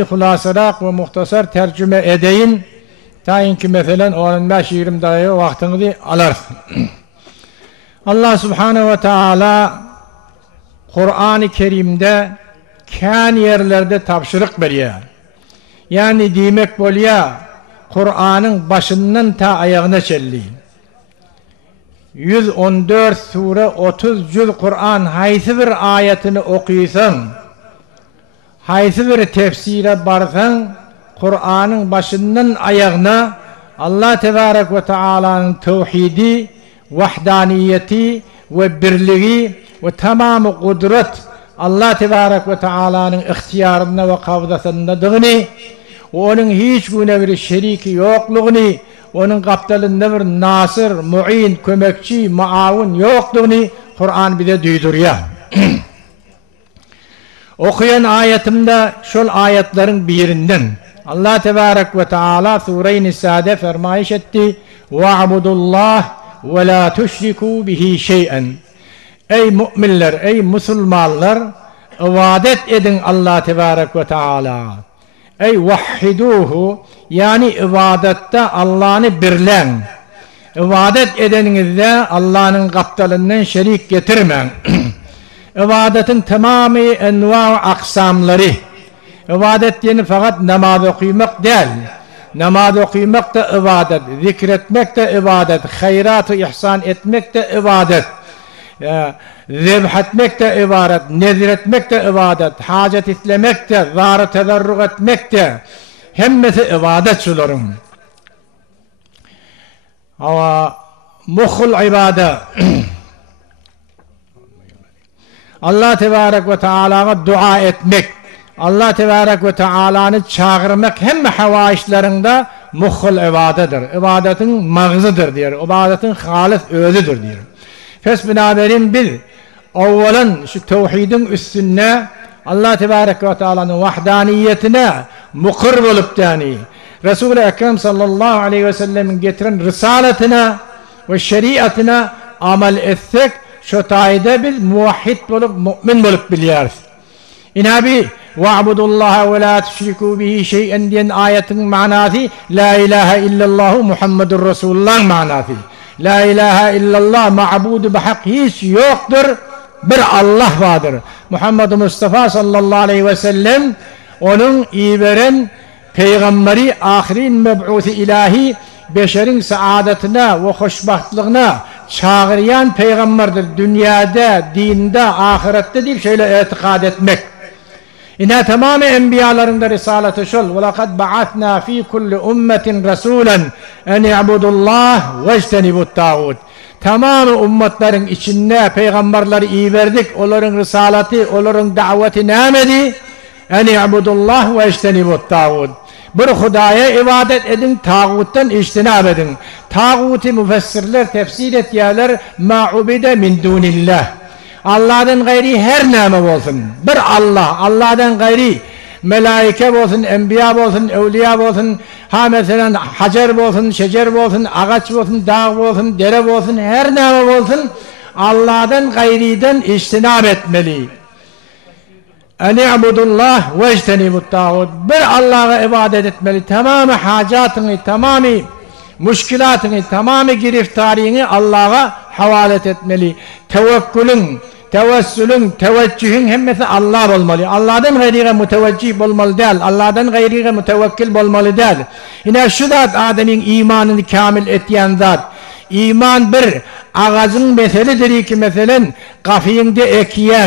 Hulasarak ve muhtasar tercüme edeyim. Tayin ki mesela 15-20 dakika vaktinizi alarsın. Allah Subhanahu ve Teala Kur'an-ı Kerim'de kan yerlerde tavşırık veriyor. Yani demek oluyor Kur'an'ın başından ta ayağına çelliyin. 114 sure 30 cüz Kur'an haysi bir ayetini okuyorsan, haysi bir tefsire barsan, Kur'an'ın başından ayağına Allah Tebarek ve Teala'nın tevhidi, vahdaniyeti ve birliği ve tamamı kudret Allah Tebarek ve Teala'nın ihtiyarında ve kavdasındadığını, onun hiç güne bir şeriki yokluğunu, onun kaptalında bir nasır, mu'in, kömekçi, maavun yokluğunu Kur'an bize duyduruyor. Okuyan ayetimde şol ayetlerin birinden Allah Tebarek ve Teala Sure-i Nisa'da fermayiş etti: "Ve'budullah ve la tuşriku bihi şey'en." Ey müminler, ey Müslümanlar, ibadet edin Allah Tebarek ve Teala. Ey vahhiduhu, yani ibadette Allah'ını birlen. İbadet edeninizde Allah'ın kaptalından şerik getirmeyin. İbadetin tamamı enva-u aksamları. İbadet yani fakat namaz okumak değil. Namaz okumak da ibadet, zikretmek de ibadet, hayrat-ı ihsan etmek de ibadet, zebh etmek de ibadet, nezir etmek de ibadet, hacet istemek de, zar-ı tezarruk etmek de, hemmesi ibadet şularım. Ama mukhul ibadet, Allah Tebarek ve Teala'ya dua etmek, Allah Tebarek ve Teala'nı çağırmak hem havaişlerinde mukhul ibadedir. İbadetin mağzıdır diyor. İbadetin halis özüdür diyor. Fesbinaberin bil, evvelen şu tevhidin üstüne Allah Tebarek ve Teala'nın vahdaniyetine mukır olup yani Resul-i Ekrem sallallahu aleyhi ve sellem'in getiren risaletine ve şeriatine amel etsek şu tayda biz muvahhid olup mümin olup biliyoruz. İnabi ve'budullaha ve la tüşriku bihi şey'en diyen ayetin manası la ilahe illallah Muhammedur Resulullah manası. La ilahe illallah ma'budu bihak hiç yoktur. Bir Allah vardır. Muhammed Mustafa sallallahu aleyhi ve sellem onun iyi veren peygamberi, ahirin meb'uthi ilahi, beşerin saadetine ve hoşbahtlığına çağırayan peygamberdir. Dünyada, dinde, ahirette deyip şöyle itikad etmek. İnha tamamı enbiyaların da risaleti şol. وَلَقَدْ بَعَثْنَا ف۪ي كُلِّ اُمَّةٍ رَسُولًا اَنْ اِعْبُدُ اللّٰهِ وَاجْتَنِبُ الطَّاغُوتِ. Tamamı ümmetlerin içinde peygamberleri iyi verdik. Onların risaleti, onların daveti nemedi? اَنْ اِعْبُدُ اللّٰهِ وَاجْتَنِبُ الطَّاغُوتِ. Bir Hudaya ibadet edin, tağuttan içtinab edin. Tağuti müfessirler tefsir ettiler, ma'ubide min dunillah. Allah'tan gayri her name olsun. Bir Allah, Allah'tan gayri melaike olsun, enbiya olsun, evliya olsun, ha mesela hacer olsun, şecer olsun, ağaç olsun, dağ olsun, dere olsun, her name olsun, Allah'tan gayriden içtinab etmeli. Eni'budullah ve ectenibut tağut. Bir Allah'a ibadet etmeli. Tamamı hacatını, tamamı müşkilatını, tamamı giriftarını Allah'a havalet etmeli. Tevekkülün, tevessülün, teveccühün hemmesi Allah olmalı. Allah'tan gayrıya müteveccih olmalı değil. Allah'tan gayrıya mütevekkil olmalı değil. Yine şu zat Adem'in imanını kamil etiyen zat. İman bir ağacın meselidir ki mesela kafiyinde ekiyen